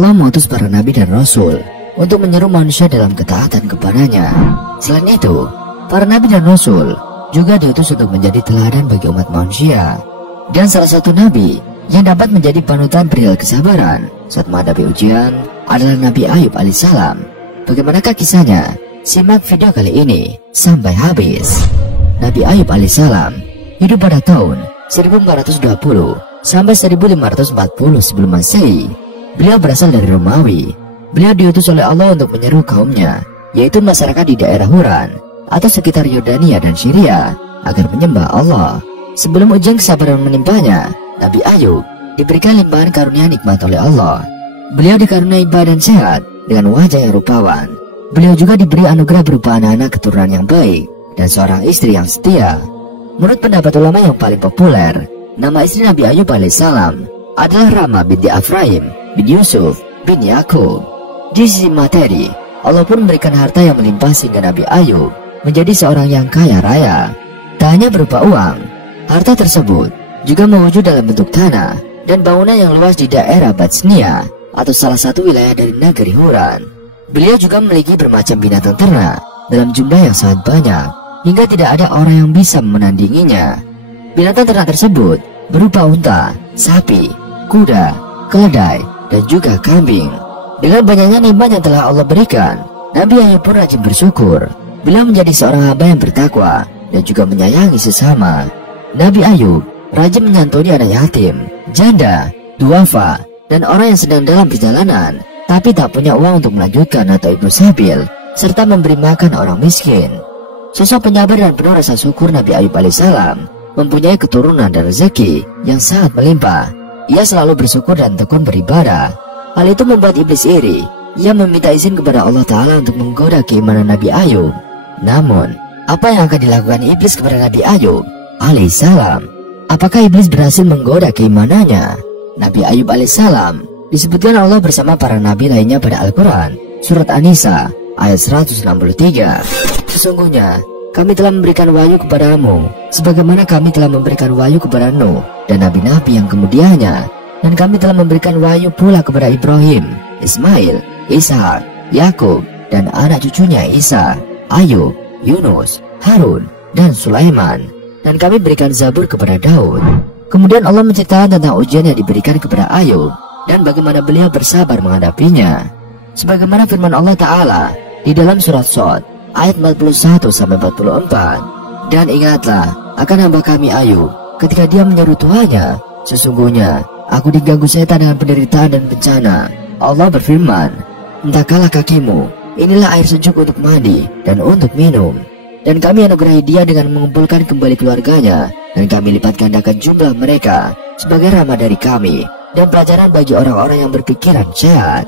Allah mengutus para nabi dan rasul untuk menyeru manusia dalam ketaatan kepadanya. Selain itu, para nabi dan rasul juga diutus untuk menjadi teladan bagi umat manusia. Dan salah satu nabi yang dapat menjadi panutan perihal kesabaran saat menghadapi ujian adalah Nabi Ayub alaihissalam. Bagaimanakah kisahnya? Simak video kali ini sampai habis. Nabi Ayub alaihissalam hidup pada tahun 1420 sampai 1540 sebelum Masehi. Beliau berasal dari Romawi. Beliau diutus oleh Allah untuk menyeru kaumnya, yaitu masyarakat di daerah Huran atau sekitar Yordania dan Syria, agar menyembah Allah. Sebelum ujian kesabaran menimpanya, Nabi Ayub diberikan limpahan karunia nikmat oleh Allah. Beliau dikaruniai badan sehat dengan wajah yang rupawan. Beliau juga diberi anugerah berupa anak-anak keturunan yang baik dan seorang istri yang setia. Menurut pendapat ulama yang paling populer, nama istri Nabi Ayub alaihissalam adalah Rama binti Afraim bin Yusuf bin Yakub. Di sisi materi, Allah pun memberikan harta yang melimpah sehingga Nabi Ayub menjadi seorang yang kaya raya. Tak hanya berupa uang, harta tersebut juga mewujud dalam bentuk tanah dan bangunan yang luas di daerah Batsnia atau salah satu wilayah dari negeri Huran. Beliau juga memiliki bermacam binatang ternak dalam jumlah yang sangat banyak, hingga tidak ada orang yang bisa menandinginya. Binatang ternak tersebut berupa unta, sapi, kuda, keledai, dan juga kambing. Dengan banyaknya nikmat yang telah Allah berikan, Nabi Ayub pun rajin bersyukur. Beliau menjadi seorang hamba yang bertakwa dan juga menyayangi sesama. Nabi Ayub rajin menyantuni anak yatim, janda, duafa, dan orang yang sedang dalam perjalanan tapi tak punya uang untuk melanjutkan atau ibnu sabil, serta memberi makan orang miskin. Sosok penyabar dan penuh rasa syukur Nabi Ayub alaihissalam mempunyai keturunan dan rezeki yang sangat melimpah. Ia selalu bersyukur dan tekun beribadah. Hal itu membuat iblis iri. Ia meminta izin kepada Allah Ta'ala untuk menggoda keimanan Nabi Ayub. Namun, apa yang akan dilakukan iblis kepada Nabi Ayub alaihissalam? Apakah iblis berhasil menggoda keimanannya? Nabi Ayub alaihissalam disebutkan Allah bersama para nabi lainnya pada Al-Quran, surat An-Nisa ayat 163. Sesungguhnya kami telah memberikan wahyu kepadamu sebagaimana kami telah memberikan wahyu kepada Nuh dan nabi-nabi yang kemudiannya, dan kami telah memberikan wahyu pula kepada Ibrahim, Ismail, Ishak, Yakub, dan anak cucunya Isa, Ayub, Yunus, Harun, dan Sulaiman. Dan kami berikan Zabur kepada Daud. Kemudian Allah menceritakan tentang ujian yang diberikan kepada Ayub dan bagaimana beliau bersabar menghadapinya. Sebagaimana firman Allah Ta'ala di dalam surat Shad ayat 41-44. Dan ingatlah akan hamba kami Ayub ketika dia menyeru Tuhannya, sesungguhnya aku diganggu setan dengan penderitaan dan bencana. Allah berfirman, entahkanlah kakimu, inilah air sejuk untuk mandi dan untuk minum. Dan kami anugerahi dia dengan mengumpulkan kembali keluarganya, dan kami lipat gandakan jumlah mereka sebagai rahmat dari kami dan pelajaran bagi orang-orang yang berpikiran sehat.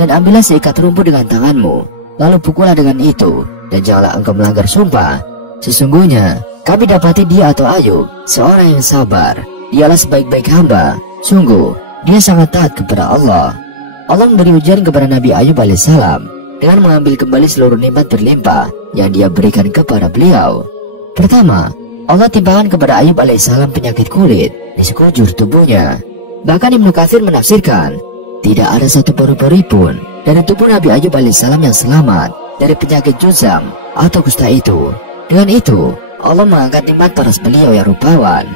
Dan ambillah seikat rumput dengan tanganmu, lalu pukullah dengan itu, dan janganlah engkau melanggar sumpah. Sesungguhnya kami dapati dia atau Ayub seorang yang sabar. Dialah sebaik-baik hamba. Sungguh dia sangat taat kepada Allah. Allah memberi ujian kepada Nabi Ayub alaihissalam dengan mengambil kembali seluruh nikmat berlimpah yang dia berikan kepada beliau. Pertama, Allah timpakan kepada Ayub alaihissalam penyakit kulit di sekujur tubuhnya. Bahkan Ibnu Katsir menafsirkan, tidak ada satu pori-pori pun dari tubuh Nabi Ayub alaihissalam yang selamat dari penyakit juzam atau kusta itu. Dengan itu, Allah mengangkat nikmat paras beliau yang rupawan.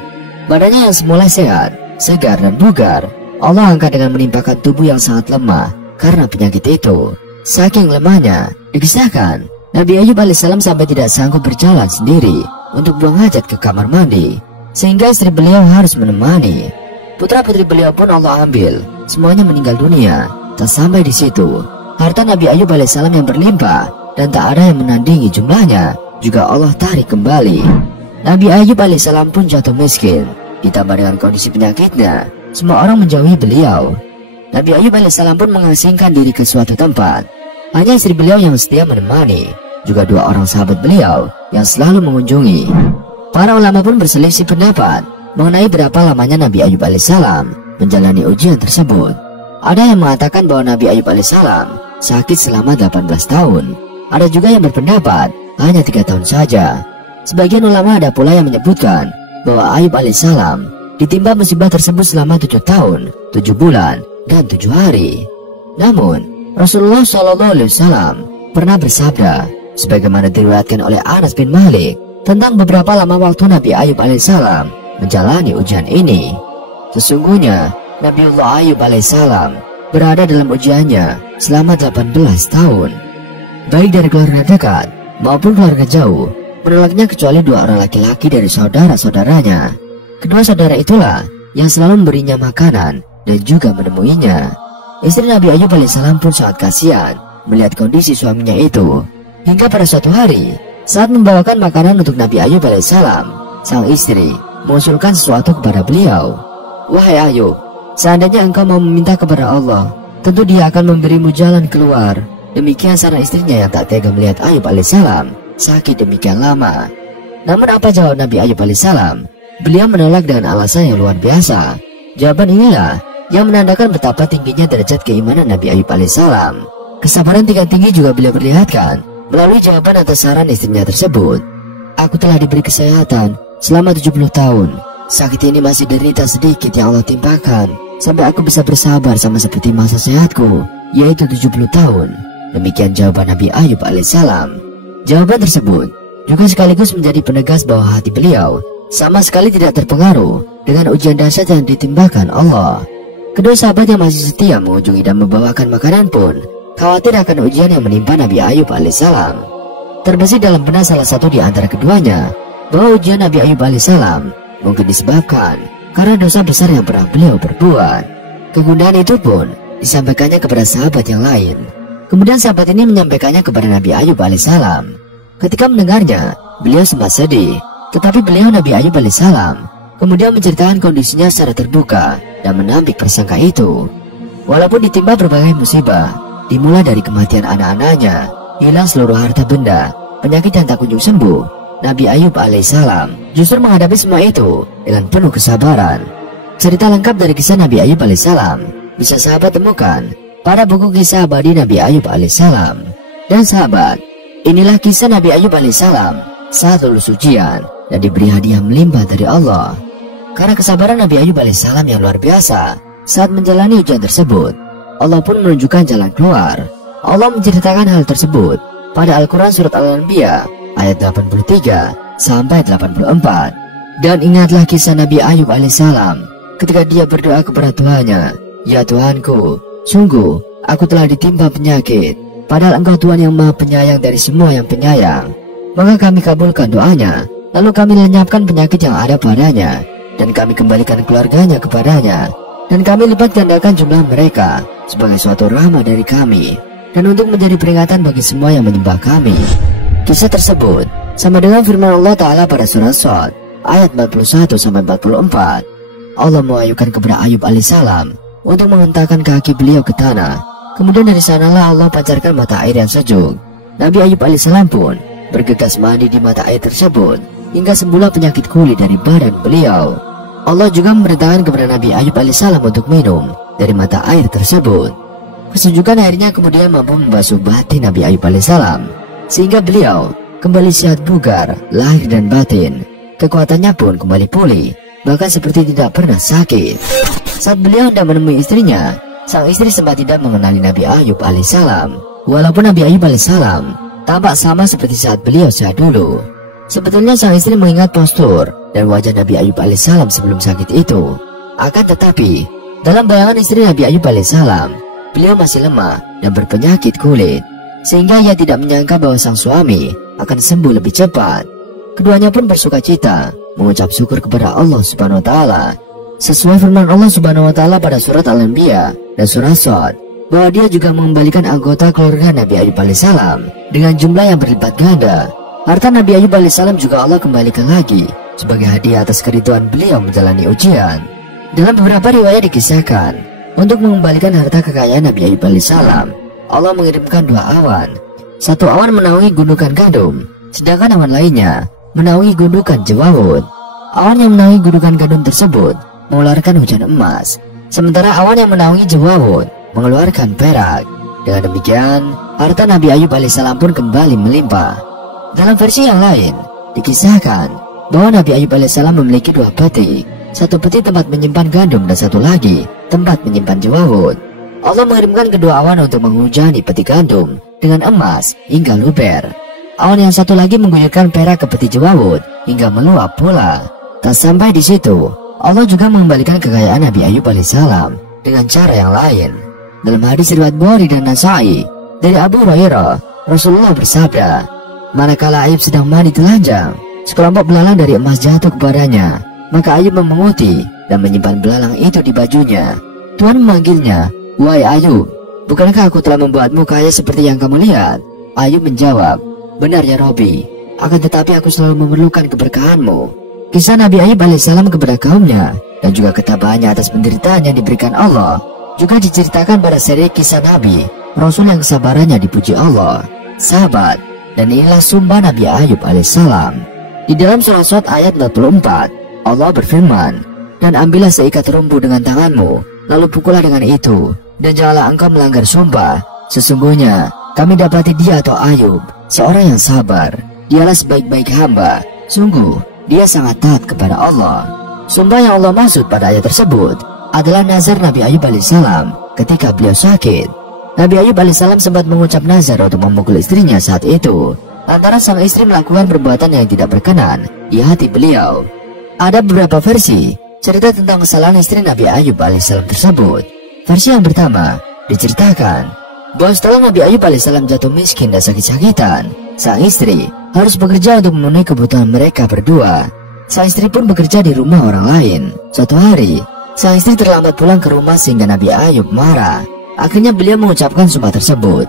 Badannya yang semula sehat, segar dan bugar, Allah angkat dengan menimpakan tubuh yang sangat lemah karena penyakit itu. Saking lemahnya, dikisahkan Nabi Ayub alaihissalam sampai tidak sanggup berjalan sendiri untuk buang hajat ke kamar mandi, sehingga istri beliau harus menemani. Putra-putri beliau pun Allah ambil, semuanya meninggal dunia. Tak sampai di situ, harta Nabi Ayub alaihissalam yang berlimpah dan tak ada yang menandingi jumlahnya juga Allah tarik kembali. Nabi Ayub alaihissalam pun jatuh miskin. Ditambah dengan kondisi penyakitnya, semua orang menjauhi beliau. Nabi Ayub alaihissalam pun mengasingkan diri ke suatu tempat. Hanya istri beliau yang setia menemani, juga dua orang sahabat beliau yang selalu mengunjungi. Para ulama pun berselisih pendapat mengenai berapa lamanya Nabi Ayub alaihissalam menjalani ujian tersebut. Ada yang mengatakan bahwa Nabi Ayub alaihissalam sakit selama 18 tahun. Ada juga yang berpendapat hanya 3 tahun saja. Sebagian ulama ada pula yang menyebutkan bahwa Ayub alaihissalam ditimpa musibah tersebut selama 7 tahun, 7 bulan, dan 7 hari. Namun, Rasulullah SAW pernah bersabda, sebagaimana diriwayatkan oleh Anas bin Malik, tentang beberapa lama waktu Nabi Ayub alaihissalam menjalani ujian ini. Sesungguhnya, Nabiullah Ayub alaihissalam berada dalam ujiannya selama 18 tahun. Baik dari keluarga dekat maupun keluarga jauh menolaknya kecuali 2 orang laki-laki dari saudara-saudaranya. Kedua saudara itulah yang selalu memberinya makanan dan juga menemuinya. Istri Nabi Ayub alaihissalam pun sangat kasihan melihat kondisi suaminya itu. Hingga pada suatu hari, saat membawakan makanan untuk Nabi Ayub alaihissalam, sang istri mengusulkan sesuatu kepada beliau. "Wahai Ayub, seandainya engkau mau meminta kepada Allah, tentu Dia akan memberimu jalan keluar." Demikian saran istrinya yang tak tega melihat Ayub alaihissalam sakit demikian lama. Namun apa jawab Nabi Ayub alaihissalam? Beliau menolak dengan alasan yang luar biasa. Jawaban inilah yang menandakan betapa tingginya derajat keimanan Nabi Ayub alaihissalam. Kesabaran tingkat tinggi juga beliau perlihatkan melalui jawaban atas saran istrinya tersebut. "Aku telah diberi kesehatan selama 70 tahun. Sakit ini masih derita sedikit yang Allah timpakan, sampai aku bisa bersabar sama seperti masa sehatku, yaitu 70 tahun. Demikian jawaban Nabi Ayub alaihissalam. Jawaban tersebut juga sekaligus menjadi penegas bahwa hati beliau sama sekali tidak terpengaruh dengan ujian dahsyat yang ditimbakan Allah. Kedua sahabat yang masih setia mengunjungi dan membawakan makanan pun khawatir akan ujian yang menimpa Nabi Ayub alaihissalam. Terbesit dalam benak salah satu di antara keduanya bahwa ujian Nabi Ayub alaihissalam mungkin disebabkan karena dosa besar yang pernah beliau perbuat. Kegundahan itu pun disampaikannya kepada sahabat yang lain. Kemudian sahabat ini menyampaikannya kepada Nabi Ayub alaihissalam. Ketika mendengarnya, beliau sempat sedih. Tetapi beliau Nabi Ayub alaihissalam kemudian menceritakan kondisinya secara terbuka dan menampik prasangka itu. Walaupun ditimpa berbagai musibah, dimulai dari kematian anak-anaknya, hilang seluruh harta benda, penyakit yang tak kunjung sembuh, Nabi Ayub alaihissalam justru menghadapi semua itu dengan penuh kesabaran. Cerita lengkap dari kisah Nabi Ayub alaihissalam bisa sahabat temukan pada buku kisah abadi Nabi Ayub alaihissalam. Dan sahabat, inilah kisah Nabi Ayub alaihissalam saat lulus ujian dan diberi hadiah melimpah dari Allah. Karena kesabaran Nabi Ayub alaihissalam yang luar biasa saat menjalani ujian tersebut, Allah pun menunjukkan jalan keluar. Allah menceritakan hal tersebut pada Al-Quran Surat Al-Anbiya ayat 83 sampai 84. Dan ingatlah kisah Nabi Ayub alaihissalam ketika dia berdoa kepada Tuhannya, "Ya Tuhanku, sungguh aku telah ditimpa penyakit, padahal Engkau Tuhan yang Maha Penyayang dari semua yang penyayang." Maka kami kabulkan doanya, lalu kami lenyapkan penyakit yang ada padanya, dan kami kembalikan keluarganya kepadanya, dan kami lipat gandakan jumlah mereka sebagai suatu rahmat dari kami, dan untuk menjadi peringatan bagi semua yang menyembah kami. Kisah tersebut sama dengan firman Allah Ta'ala pada surah Shad ayat 41 sampai 44. Allah mewayukan kepada Ayub alaihissalam untuk menghentakkan kaki beliau ke tanah. Kemudian dari sanalah Allah pancarkan mata air yang sejuk. Nabi Ayub alaihissalam pun bergegas mandi di mata air tersebut hingga sembuhlah penyakit kulit dari badan beliau. Allah juga memerintahkan kepada Nabi Ayub alaihissalam untuk minum dari mata air tersebut. Kesejukan airnya kemudian mampu membasuh batin Nabi Ayub alaihissalam sehingga beliau kembali sehat bugar lahir dan batin. Kekuatannya pun kembali pulih, bahkan seperti tidak pernah sakit. Saat beliau hendak menemui istrinya, sang istri sempat tidak mengenali Nabi Ayub alaihissalam. Walaupun Nabi Ayub alaihissalam tampak sama seperti saat beliau sehat dulu. Sebetulnya sang istri mengingat postur dan wajah Nabi Ayub alaihissalam sebelum sakit itu. Akan tetapi, dalam bayangan istri Nabi Ayub alaihissalam, beliau masih lemah dan berpenyakit kulit, sehingga ia tidak menyangka bahwa sang suami akan sembuh lebih cepat. Keduanya pun bersuka cita, mengucap syukur kepada Allah Subhanahu wa Ta'ala. Sesuai firman Allah Subhanahu wa Ta'ala pada surat Al-Anbiya dan surah Shad, bahwa dia juga mengembalikan anggota keluarga Nabi Ayub alaihissalam dengan jumlah yang berlipat ganda. Harta Nabi Ayub alaihissalam juga Allah kembalikan lagi sebagai hadiah atas keriduan beliau menjalani ujian. Dalam beberapa riwayat dikisahkan, untuk mengembalikan harta kekayaan Nabi Ayub alaihissalam, Allah mengirimkan 2 awan. Satu awan menaungi gundukan gandum, sedangkan awan lainnya menaungi gundukan jewawut. Awan yang menaungi gundukan gandum tersebut mengeluarkan hujan emas, sementara awan yang menaungi jewawut mengeluarkan perak. Dengan demikian, harta Nabi Ayub alaihissalam pun kembali melimpah. Dalam versi yang lain, dikisahkan bahwa Nabi Ayub alaihissalam memiliki 2 peti. Satu peti tempat menyimpan gandum dan satu lagi tempat menyimpan jewawut. Allah mengirimkan kedua awan untuk menghujani peti gandum dengan emas hingga luber. Awan yang satu lagi mengguyurkan perak ke peti jewawut hingga meluap pula. Tak sampai di situ, Allah juga mengembalikan kekayaan Nabi Ayub alaihissalam dengan cara yang lain. Dalam hadis riwayat Bukhari dan Nasai dari Abu Hurairah, Rasulullah bersabda, manakala Ayub sedang mandi telanjang, sekelompok belalang dari emas jatuh kepadanya. Maka Ayub memunguti dan menyimpan belalang itu di bajunya. Tuhan memanggilnya, wahai Ayub, bukankah aku telah membuatmu kaya seperti yang kamu lihat? Ayub menjawab, benar ya Robbi, akan tetapi aku selalu memerlukan keberkahanmu. Kisah Nabi Ayub alaihissalam kepada kaumnya dan juga ketabahannya atas penderitaan yang diberikan Allah juga diceritakan pada seri kisah Nabi Rasul yang kesabarannya dipuji Allah, sahabat. Dan inilah sumpah Nabi Ayub alaihissalam. Di dalam surah Shad ayat 44, Allah berfirman, dan ambillah seikat rumpu dengan tanganmu, lalu pukullah dengan itu, dan janganlah engkau melanggar sumpah. Sesungguhnya kami dapati dia atau Ayub seorang yang sabar. Dialah sebaik-baik hamba. Sungguh dia sangat taat kepada Allah. Sumpah yang Allah maksud pada ayat tersebut adalah nazar Nabi Ayub alaihissalam ketika beliau sakit. Nabi Ayub alaihissalam sempat mengucap nazar untuk memukul istrinya saat itu, lantaran sang istri melakukan perbuatan yang tidak berkenan di hati beliau. Ada beberapa versi cerita tentang kesalahan istri Nabi Ayub alaihissalam tersebut. Versi yang pertama diceritakan bahwa setelah Nabi Ayub alaihissalam jatuh miskin dan sakit-sakitan, sang istri harus bekerja untuk memenuhi kebutuhan mereka berdua. Sang istri pun bekerja di rumah orang lain. Suatu hari, sang istri terlambat pulang ke rumah sehingga Nabi Ayub marah. Akhirnya beliau mengucapkan sumpah tersebut.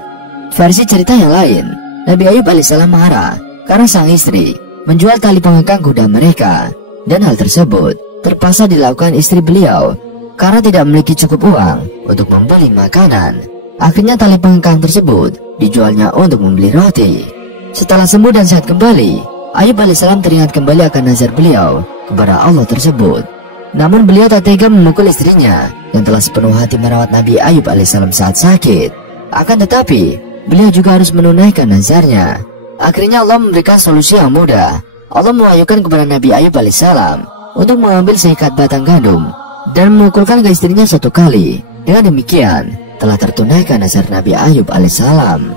Versi cerita yang lain, Nabi Ayub alaihissalam marah karena sang istri menjual tali pengekang kuda mereka, dan hal tersebut terpaksa dilakukan istri beliau karena tidak memiliki cukup uang untuk membeli makanan. Akhirnya tali pengekang tersebut dijualnya untuk membeli roti. Setelah sembuh dan sehat kembali, Ayub alaihissalam teringat kembali akan nazar beliau kepada Allah tersebut. Namun beliau tak tega memukul istrinya yang telah sepenuh hati merawat Nabi Ayub alaihissalam saat sakit. Akan tetapi beliau juga harus menunaikan nazarnya. Akhirnya Allah memberikan solusi yang mudah. Allah mewahyukan kepada Nabi Ayub alaihissalam untuk mengambil seikat batang gandum dan memukulkan ke istrinya 1 kali. Dengan demikian telah tertunaikan nazar Nabi Ayub alaihissalam.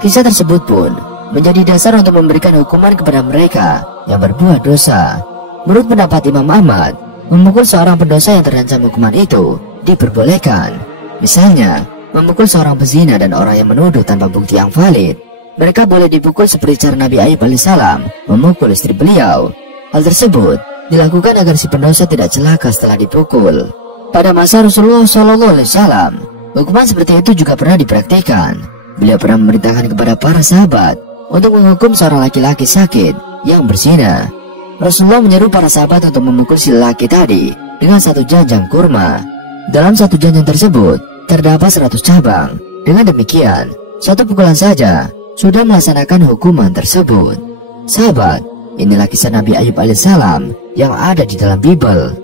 Kisah tersebut pun menjadi dasar untuk memberikan hukuman kepada mereka yang berbuat dosa. Menurut pendapat Imam Ahmad, memukul seorang pendosa yang terancam hukuman itu diperbolehkan. Misalnya, memukul seorang pezina dan orang yang menuduh tanpa bukti yang valid. Mereka boleh dipukul seperti cara Nabi Ayub alaihissalam memukul istri beliau. Hal tersebut dilakukan agar si pendosa tidak celaka setelah dipukul. Pada masa Rasulullah SAW, hukuman seperti itu juga pernah dipraktikkan. Beliau pernah memerintahkan kepada para sahabat untuk menghukum seorang laki-laki sakit yang berzina. Rasulullah menyeru para sahabat untuk memukul si lelaki tadi dengan 1 janjang kurma. Dalam 1 janjang tersebut terdapat 100 cabang. Dengan demikian, 1 pukulan saja sudah melaksanakan hukuman tersebut. Sahabat, inilah kisah Nabi Ayub alaihissalam yang ada di dalam Bible.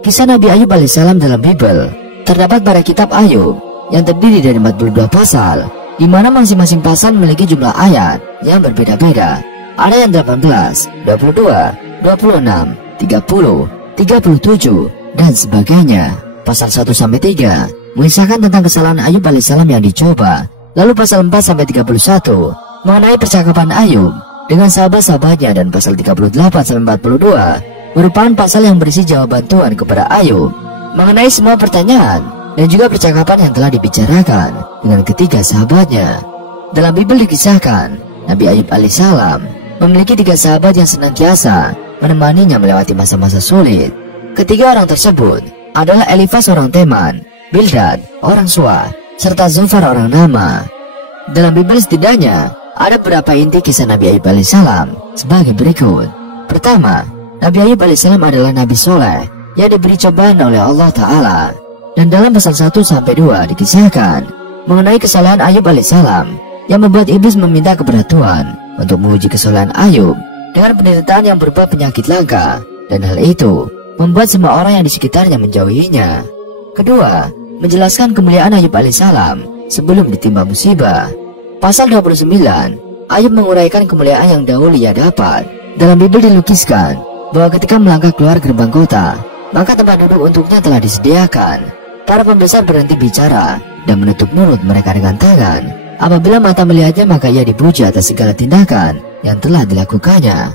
Kisah Nabi Ayub alaihissalam dalam Bible terdapat pada kitab Ayub yang terdiri dari 42 pasal, di mana masing-masing pasal memiliki jumlah ayat yang berbeda-beda. Ada yang 18, 22, 26, 30, 37, dan sebagainya. Pasal 1-3 mengisahkan tentang kesalahan Ayub alaihissalam yang dicoba. Lalu pasal 4-31 mengenai percakapan Ayub dengan sahabat-sahabatnya, dan pasal 38-42 merupakan pasal yang berisi jawaban Tuhan kepada Ayub mengenai semua pertanyaan dan juga percakapan yang telah dibicarakan dengan ketiga sahabatnya. Dalam Bible dikisahkan, Nabi Ayub alaihissalam memiliki 3 sahabat yang senantiasa menemaninya melewati masa-masa sulit. Ketiga orang tersebut adalah Elifas orang Teman, Bildad orang Suah, serta Zofar orang Nama. Dalam Bible setidaknya ada beberapa inti kisah Nabi Ayub alaihissalam sebagai berikut. Pertama, Nabi Ayub alaihissalam adalah Nabi soleh yang diberi cobaan oleh Allah Ta'ala. Dan dalam pasal 1-2 dikisahkan mengenai kesalahan Ayub alaihissalam yang membuat iblis meminta kepada Tuhan untuk menguji kesalahan Ayub dengan penderitaan yang berupa penyakit langka, dan hal itu membuat semua orang yang di sekitarnya menjauhinya. Kedua, menjelaskan kemuliaan Ayub alaihissalam sebelum ditimpa musibah. Pasal 29, Ayub menguraikan kemuliaan yang dahulu ia dapat. Dalam Bible dilukiskan bahwa ketika melangkah keluar gerbang kota, maka tempat duduk untuknya telah disediakan. Para pembesar berhenti bicara dan menutup mulut mereka dengan tangan. Apabila mata melihatnya, maka ia dipuji atas segala tindakan yang telah dilakukannya.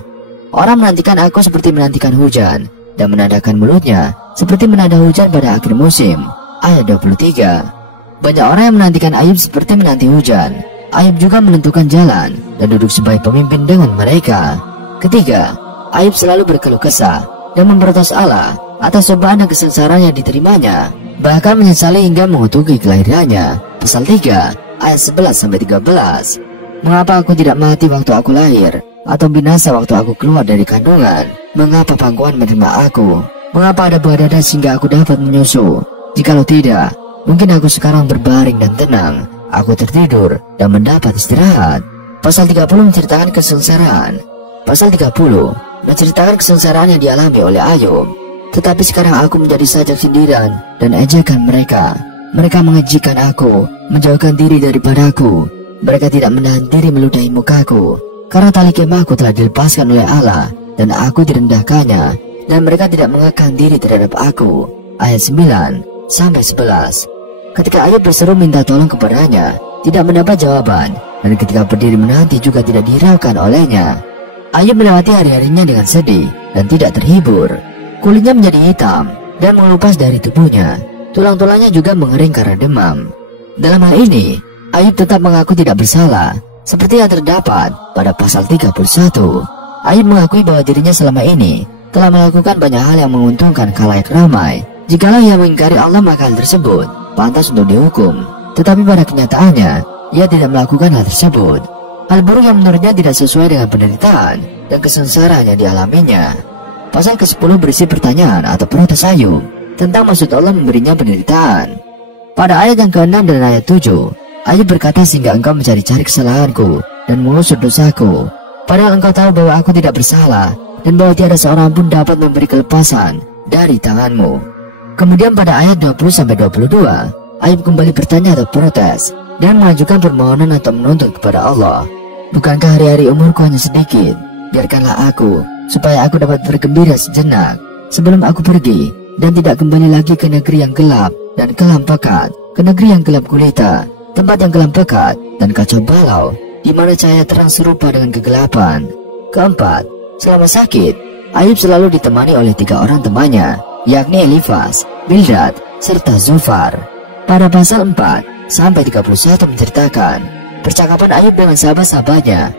Orang menantikan aku seperti menantikan hujan, dan menadakan mulutnya seperti menada hujan pada akhir musim. Ayat 23. Banyak orang yang menantikan Ayub seperti menanti hujan. Ayub juga menentukan jalan dan duduk sebagai pemimpin dengan mereka. Ketiga, Ayub selalu berkeluh kesah dan memprotes Allah atas cobaan dan kesengsaraan yang diterimanya, bahkan menyesali hingga mengutuki kelahirannya. Pasal 3 ayat 11-13. Mengapa aku tidak mati waktu aku lahir, atau binasa waktu aku keluar dari kandungan? Mengapa pangkuan menerima aku? Mengapa ada buah dada sehingga aku dapat menyusu? Jikalau tidak, mungkin aku sekarang berbaring dan tenang. Aku tertidur dan mendapat istirahat. Pasal 30 menceritakan kesengsaraan. Pasal 30 menceritakan kesengsaraan yang dialami oleh Ayub. Tetapi sekarang aku menjadi sajak sindiran dan ejekan mereka. Mereka mengejikan aku, menjauhkan diri daripadaku. Mereka tidak menahan diri meludahi mukaku, karena tali kemahku telah dilepaskan oleh Allah dan aku direndahkannya, dan mereka tidak mengekang diri terhadap aku. Ayat 9-11. Ketika Ayub berseru minta tolong kepadanya, tidak mendapat jawaban, dan ketika berdiri menanti juga tidak dihiraukan olehnya. Ayub melewati hari-harinya dengan sedih dan tidak terhibur. Kulitnya menjadi hitam dan mengelupas dari tubuhnya. Tulang-tulangnya juga mengering karena demam. Dalam hal ini, Ayub tetap mengaku tidak bersalah, seperti yang terdapat pada pasal 31. Ayub mengakui bahwa dirinya selama ini telah melakukan banyak hal yang menguntungkan khalayak ramai. Jikalau ia mengingkari Allah, maka hal tersebut pantas untuk dihukum. Tetapi pada kenyataannya, ia tidak melakukan hal tersebut. Hal buruk yang menurutnya tidak sesuai dengan penderitaan dan kesengsaraan yang dialaminya. Pasal ke-10 berisi pertanyaan atau protes Ayub tentang maksud Allah memberinya penderitaan. Pada ayat yang ke-6 dan ayat 7, Ayub berkata, sehingga engkau mencari-cari kesalahanku dan mengusut dosaku, padahal engkau tahu bahwa aku tidak bersalah dan bahwa tiada seorang pun dapat memberi kelepasan dari tanganmu. Kemudian pada ayat 20-22, Ayub kembali bertanya atau protes dan mengajukan permohonan atau menuntut kepada Allah. Bukankah hari-hari umurku hanya sedikit? Biarkanlah aku, supaya aku dapat bergembira sejenak sebelum aku pergi dan tidak kembali lagi ke negeri yang gelap dan kelam pekat, ke negeri yang gelap gulita, tempat yang kelam pekat dan kacau balau, di mana cahaya terang serupa dengan kegelapan. Keempat, selama sakit, Ayub selalu ditemani oleh 3 orang temannya, yakni Elifaz, Bildad, serta Zofar. Pada pasal 4-31 menceritakan percakapan Ayub dengan sahabat-sahabatnya.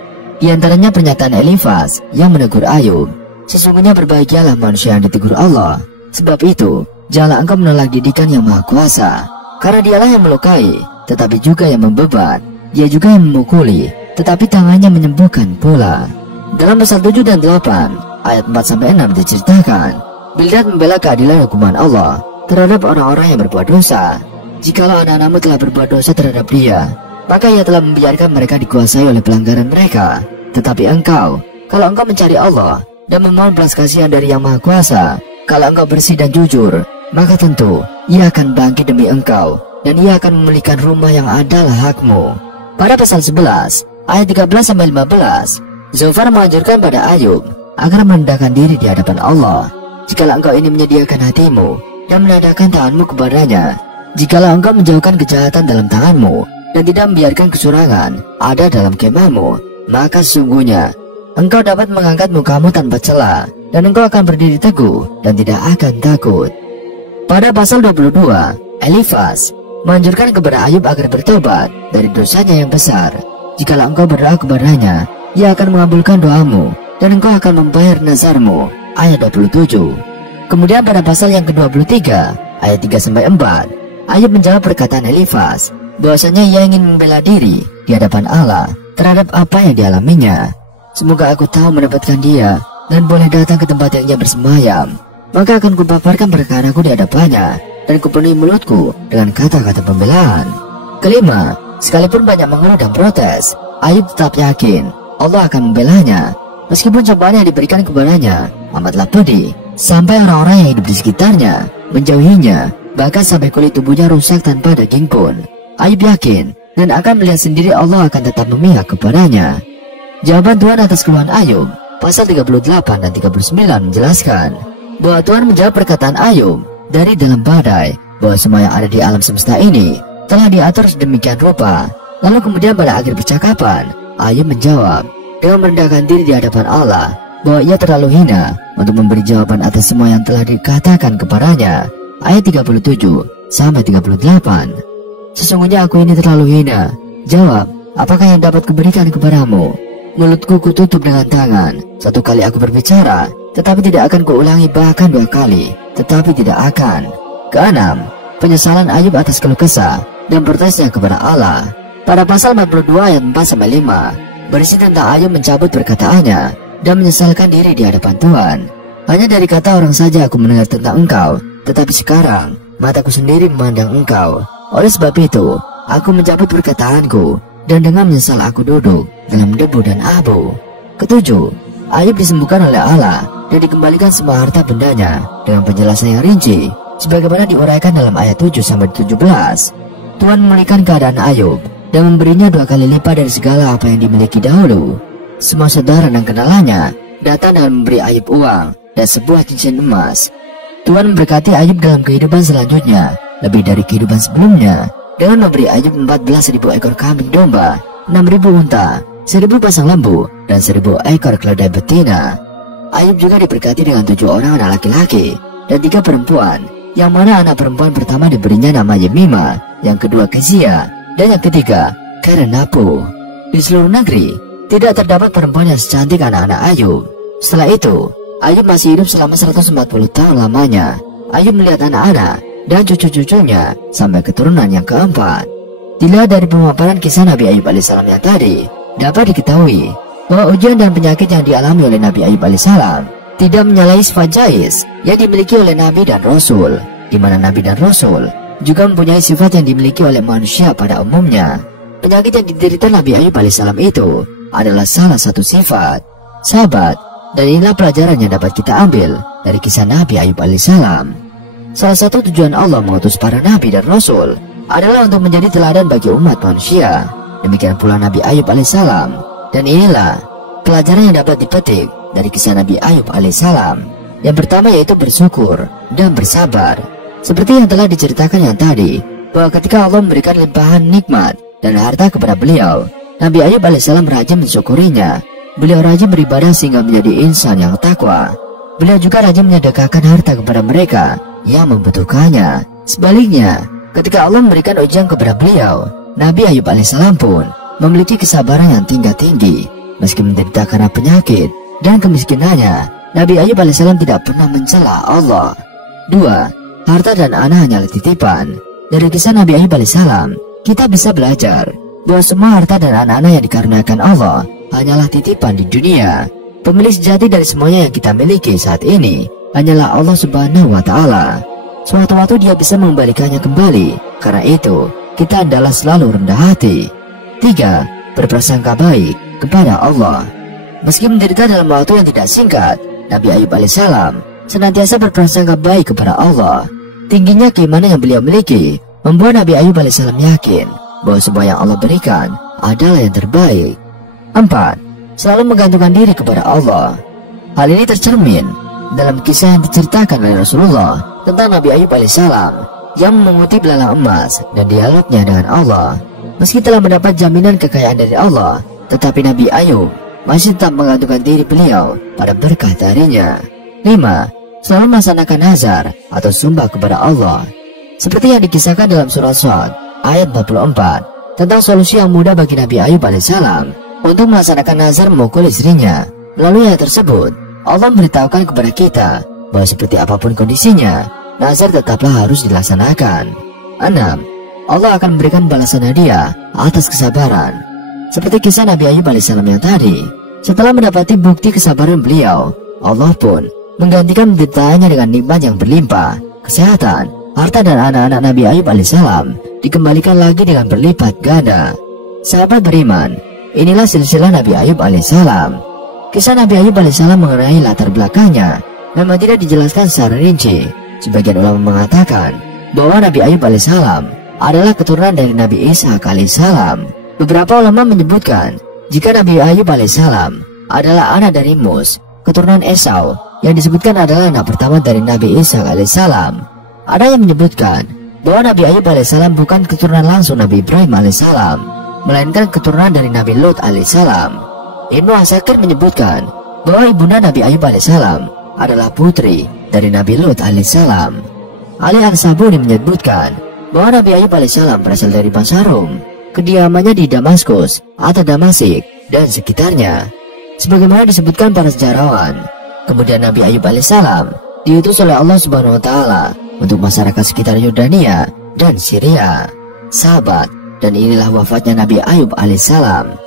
Di antaranya pernyataan Elifaz yang menegur Ayub, sesungguhnya berbahagialah manusia yang ditegur Allah. Sebab itu, janganlah engkau menolak didikan yang maha kuasa, karena dialah yang melukai, tetapi juga yang membebat. Dia juga yang memukuli, tetapi tangannya menyembuhkan pula. Dalam pasal 7 dan 8, ayat 4-6 diceritakan, Bildad membela keadilan hukuman Allah terhadap orang-orang yang berbuat dosa. Jikalau anak-anakmu telah berbuat dosa terhadap dia, maka ia telah membiarkan mereka dikuasai oleh pelanggaran mereka. Tetapi engkau, kalau engkau mencari Allah dan memohon belas kasihan dari yang maha kuasa, kalau engkau bersih dan jujur, maka tentu ia akan bangkit demi engkau, dan ia akan memulihkan rumah yang adalah hakmu. Pada pasal 11 ayat 13-15, Zofar menganjurkan pada Ayub agar merendahkan diri di hadapan Allah. Jikalau engkau ini menyediakan hatimu dan menadahkan tanganmu kepadanya, jikalau engkau menjauhkan kejahatan dalam tanganmu dan tidak membiarkan kecurangan ada dalam kemahmu, maka sesungguhnya engkau dapat mengangkat mukamu tanpa celah, dan engkau akan berdiri teguh dan tidak akan takut. Pada pasal 22, Elifaz menganjurkan kepada Ayub agar bertobat dari dosanya yang besar. Jikalau engkau berdoa kepadanya, ia akan mengabulkan doamu dan engkau akan membayar nazarmu. Ayat 27. Kemudian pada pasal yang ke-23, ayat 3-4, Ayub menjawab perkataan Elifaz bahwasanya ia ingin membela diri di hadapan Allah terhadap apa yang dialaminya. Semoga aku tahu mendapatkan dia dan boleh datang ke tempat yang ia bersemayam, maka akan kupaparkan perkaraku di hadapannya dan kupenuhi mulutku dengan kata-kata pembelaan. Kelima, sekalipun banyak mengeluh dan protes, Ayub tetap yakin Allah akan membelanya. Meskipun cobaan yang diberikan kepadanya amatlah pedih, sampai orang-orang yang hidup di sekitarnya menjauhinya, bahkan sampai kulit tubuhnya rusak tanpa daging pun, Ayub yakin dan akan melihat sendiri Allah akan tetap memihak kepadanya. Jawaban Tuhan atas keluhan Ayub, pasal 38 dan 39 menjelaskan bahwa Tuhan menjawab perkataan Ayub dari dalam badai bahwa semua yang ada di alam semesta ini telah diatur sedemikian rupa. Lalu kemudian pada akhir percakapan, Ayub menjawab dengan merendahkan diri di hadapan Allah bahwa ia terlalu hina untuk memberi jawaban atas semua yang telah dikatakan kepadanya. Ayat 37 sampai 38. Sesungguhnya aku ini terlalu hina. Jawab, apakah yang dapat kuberikan kepadamu? Mulutku kututup dengan tangan. Satu kali aku berbicara, tetapi tidak akan kuulangi, bahkan 2 kali, tetapi tidak akan. Keenam, penyesalan Ayub atas keluh kesah dan protesnya kepada Allah. Pada pasal 42 ayat 4-5 berisi tentang Ayub mencabut perkataannya dan menyesalkan diri di hadapan Tuhan. Hanya dari kata orang saja aku mendengar tentang engkau, tetapi sekarang mataku sendiri memandang engkau. Oleh sebab itu, aku mencabut perkataanku, dan dengan menyesal aku duduk dalam debu dan abu. Ketujuh, Ayub disembuhkan oleh Allah dan dikembalikan semua harta bendanya dengan penjelasan yang rinci, sebagaimana diuraikan dalam ayat 7-17. Tuhan memulihkan keadaan Ayub dan memberinya 2 kali lipat dari segala apa yang dimiliki dahulu. Semua saudara dan kenalannya datang dengan memberi Ayub uang dan sebuah cincin emas. Tuhan memberkati Ayub dalam kehidupan selanjutnya lebih dari kehidupan sebelumnya, dengan memberi Ayub 14.000 ekor kambing domba, 6.000 unta, 1.000 pasang lembu, dan 1.000 ekor keledai betina. Ayub juga diberkati dengan 7 orang anak laki-laki dan 3 perempuan, yang mana anak perempuan pertama diberinya nama Yemima, yang kedua Kezia, dan yang ketiga Kerenapu. Di seluruh negeri tidak terdapat perempuan yang secantik anak-anak Ayub. Setelah itu, Ayub masih hidup selama 140 tahun lamanya. Ayub melihat anak-anak dan cucu-cucunya sampai keturunan yang keempat. Dilihat dari pemaparan kisah Nabi Ayub alaihissalam yang tadi, dapat diketahui bahwa ujian dan penyakit yang dialami oleh Nabi Ayub alaihissalam tidak menyalahi sifat jais yang dimiliki oleh Nabi dan Rasul, di mana Nabi dan Rasul juga mempunyai sifat yang dimiliki oleh manusia pada umumnya. Penyakit yang diderita Nabi Ayub alaihissalam itu adalah salah satu sifat. Sahabat, dan inilah pelajaran yang dapat kita ambil dari kisah Nabi Ayub alaihissalam. Salah satu tujuan Allah mengutus para Nabi dan Rasul adalah untuk menjadi teladan bagi umat manusia. Demikian pula Nabi Ayub alaihissalam. Dan inilah pelajaran yang dapat dipetik dari kisah Nabi Ayub alaihissalam. Yang pertama yaitu bersyukur dan bersabar. Seperti yang telah diceritakan yang tadi, bahwa ketika Allah memberikan limpahan nikmat dan harta kepada beliau, Nabi Ayub alaihissalam rajin mensyukurinya. Beliau rajin beribadah sehingga menjadi insan yang takwa. Beliau juga rajin menyedekahkan harta kepada mereka yang membutuhkannya. Sebaliknya, ketika Allah memberikan ujian kepada beliau, Nabi Ayub alaihissalam pun memiliki kesabaran yang tinggi. Meski menderita karena penyakit dan kemiskinannya, Nabi Ayub alaihissalam tidak pernah mencela Allah. 2. Harta dan anak hanyalah titipan. Dari kisah Nabi Ayub alaihissalam, kita bisa belajar bahwa semua harta dan anak-anak yang dikaruniakan Allah hanyalah titipan di dunia. Pemilik sejati dari semuanya yang kita miliki saat ini hanyalah Allah Subhanahu wa Ta'ala. Suatu waktu Dia bisa mengembalikannya kembali. Karena itu, kita adalah selalu rendah hati. 3. Berprasangka baik kepada Allah. Meski menderita dalam waktu yang tidak singkat, Nabi Ayub alaihissalam senantiasa berprasangka baik kepada Allah. Tingginya keimanan yang beliau miliki membuat Nabi Ayub alaihissalam yakin bahwa semua yang Allah berikan adalah yang terbaik. 4. Selalu menggantungkan diri kepada Allah. Hal ini tercermin dalam kisah yang diceritakan oleh Rasulullah tentang Nabi Ayub alaihissalam yang memunguti belalang emas dan dialognya dengan Allah. Meski telah mendapat jaminan kekayaan dari Allah, tetapi Nabi Ayub masih tetap menggantungkan diri beliau pada berkah darinya. 5. Selalu melaksanakan nazar atau sumpah kepada Allah. Seperti yang dikisahkan dalam surah Shad ayat 44 tentang solusi yang mudah bagi Nabi Ayub alaihissalam untuk melaksanakan nazar memukul istrinya. Melalui ayat tersebut, Allah memberitahukan kepada kita bahwa seperti apapun kondisinya, nazar tetaplah harus dilaksanakan. 6. Allah akan memberikan balasan hadiah atas kesabaran. Seperti kisah Nabi Ayub alaihissalam yang tadi, setelah mendapati bukti kesabaran beliau, Allah pun menggantikan penderitaannya dengan nikmat yang berlimpah, kesehatan, harta dan anak-anak Nabi Ayub alaihissalam dikembalikan lagi dengan berlipat ganda. Sahabat beriman, inilah silsilah Nabi Ayub alaihissalam. Kisah Nabi Ayub alaihissalam mengenai latar belakangnya memang tidak dijelaskan secara rinci. Sebagian ulama mengatakan bahwa Nabi Ayub alaihissalam adalah keturunan dari Nabi Ishak alaihissalam. Beberapa ulama menyebutkan jika Nabi Ayub alaihissalam adalah anak dari Mus, keturunan Esau, yang disebutkan adalah anak pertama dari Nabi Ishak alaihissalam. Ada yang menyebutkan bahwa Nabi Ayub alaihissalam bukan keturunan langsung Nabi Ibrahim alaihissalam, melainkan keturunan dari Nabi Lut alaihissalam. Ibnu Asakir menyebutkan bahwa ibunda Nabi Ayub alaihissalam adalah putri dari Nabi Lut alaihissalam. Ali Al-Sabuni menyebutkan bahwa Nabi Ayub alaihissalam berasal dari Basharum, kediamannya di Damaskus atau Damasik dan sekitarnya, sebagaimana disebutkan para sejarawan. Kemudian Nabi Ayub alaihissalam diutus oleh Allah Subhanahu wa taala untuk masyarakat sekitar Yordania dan Syria. Sahabat, dan inilah wafatnya Nabi Ayub alaihissalam.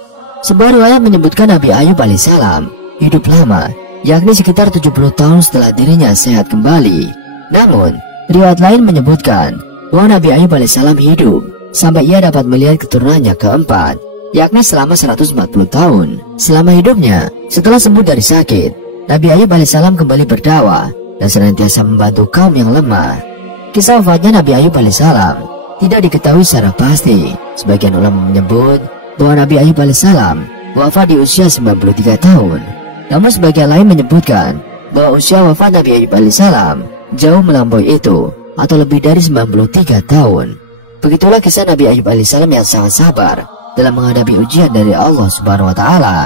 Sebuah riwayat menyebutkan Nabi Ayub alaihissalam hidup lama, yakni sekitar 70 tahun setelah dirinya sehat kembali. Namun, riwayat lain menyebutkan bahwa Nabi Ayub alaihissalam hidup sampai ia dapat melihat keturunannya keempat, yakni selama 140 tahun. Selama hidupnya, setelah sembuh dari sakit, Nabi Ayub alaihissalam kembali berdakwah dan senantiasa membantu kaum yang lemah. Kisah wafatnya Nabi Ayub alaihissalam tidak diketahui secara pasti. Sebagian ulama menyebut bahwa Nabi Ayub alaihissalam wafat di usia 93 tahun. Namun sebagian lain menyebutkan bahwa usia wafat Nabi Ayub alaihissalam jauh melampaui itu, atau lebih dari 93 tahun. Begitulah kisah Nabi Ayub alaihissalam yang sangat sabar dalam menghadapi ujian dari Allah Subhanahu wa taala.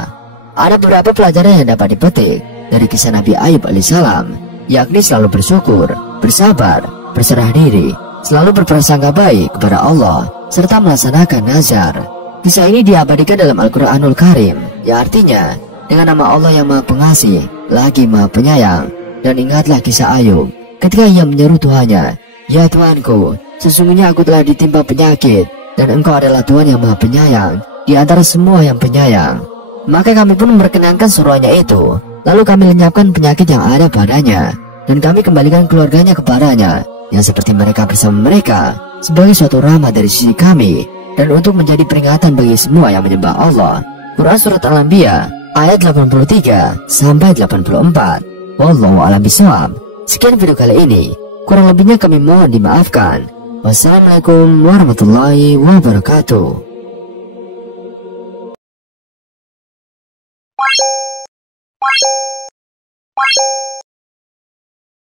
Ada beberapa pelajaran yang dapat dipetik dari kisah Nabi Ayub alaihissalam, yakni selalu bersyukur, bersabar, berserah diri, selalu berprasangka baik kepada Allah, serta melaksanakan nazar. Kisah ini diabadikan dalam Al-Quranul Karim, yang artinya, dengan nama Allah yang Maha Pengasih, lagi Maha Penyayang. Dan ingatlah kisah Ayub, ketika ia menyeru Tuhannya, "Ya Tuhanku, sesungguhnya aku telah ditimpa penyakit, dan Engkau adalah Tuhan yang Maha Penyayang, di antara semua yang penyayang." Maka kami pun memperkenankan suruhannya itu. Lalu kami lenyapkan penyakit yang ada padanya, dan kami kembalikan keluarganya kepadanya, yang seperti mereka bersama mereka, sebagai suatu rahmat dari sisi kami, dan untuk menjadi peringatan bagi semua yang menyembah Allah. Quran Surat Al-Anbiya ayat 83-84. Wallahu a'lam bishawab. Sekian video kali ini, kurang lebihnya kami mohon dimaafkan. Wassalamualaikum warahmatullahi wabarakatuh.